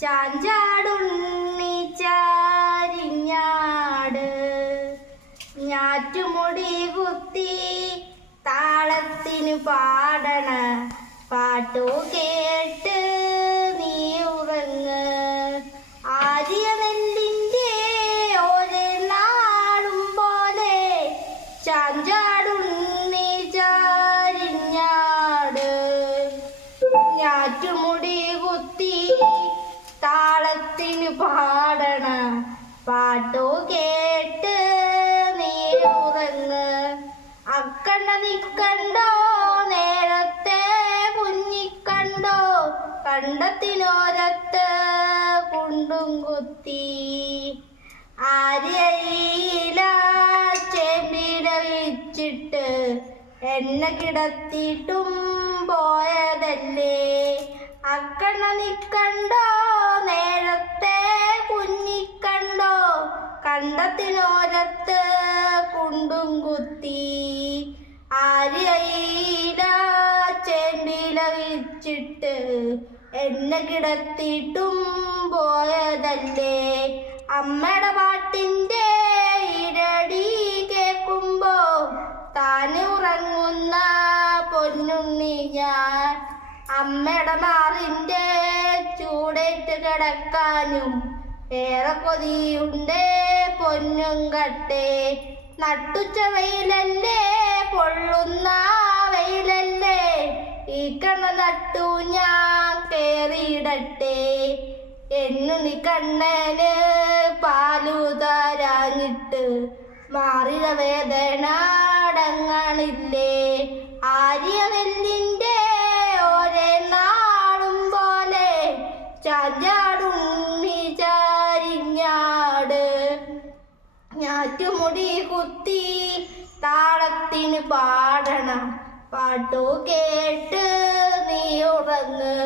ചാഞ്ചാടുണ്ണി ചാരിഞ്ഞാട് ഞാറ്റുമുടി കുത്തി താളത്തിന് പാടണ പാട്ടു കേട്ട് നീ ഉറങ്ങ്. ആദ്യ നെല്ലിന്റെ നാളും പോലെ ചാഞ്ചാ നിക്കണ്ടോ നേരത്തെ കുഞ്ഞിക്കണ്ടോ കണ്ടത്തിനോരത്ത് കുണ്ടും കുത്തി. ആര്യയില ചെമ്പില വെച്ചിട്ട് എന്നെ കിടത്തിയിട്ടും പോയതല്ലേ? അക്കണ്ണ നിക്കണ്ടോ നേരത്തെ കുഞ്ഞിക്കണ്ടോ കണ്ടത്തിനോരത്ത് കുണ്ടും കുത്തി. ആര്യയില ചെമ്പില എന്നെ കിടത്തിയിട്ടും പോയതല്ലേ? അമ്മയുടെ പാട്ടിന്റെ ഇരടി കേൾക്കുമ്പോ താന് ഉറങ്ങുന്ന പൊന്നുണ്ണി ഞാൻ. അമ്മയുടെ മാറിന്റെ ചൂടേറ്റ് കിടക്കാനും ഏറെ കൊതിയുണ്ടേ പൊന്നും കട്ടേ. നട്ടുച്ച വെയിലല്ലേ പൊള്ളുന്ന വെയിലല്ലേ ഈ കണ്ണ നട്ടു ഞാൻ കേറിയിടട്ടെ. എന്നുണി കണ്ണന് പാലു തരാഞ്ഞിട്ട്. മാറിയ വേദന അടങ്ങണില്ലേ ആര്യ നെല്ലിന്റെ ഒരേ നാളും പോലെ ചാഞ്ചാടുണ്ണി ഞാറ്റുമുടി കുത്തി താളത്തിന് പാടണം. പാട്ടു കേട്ട് നീ ഉറങ്ങ്.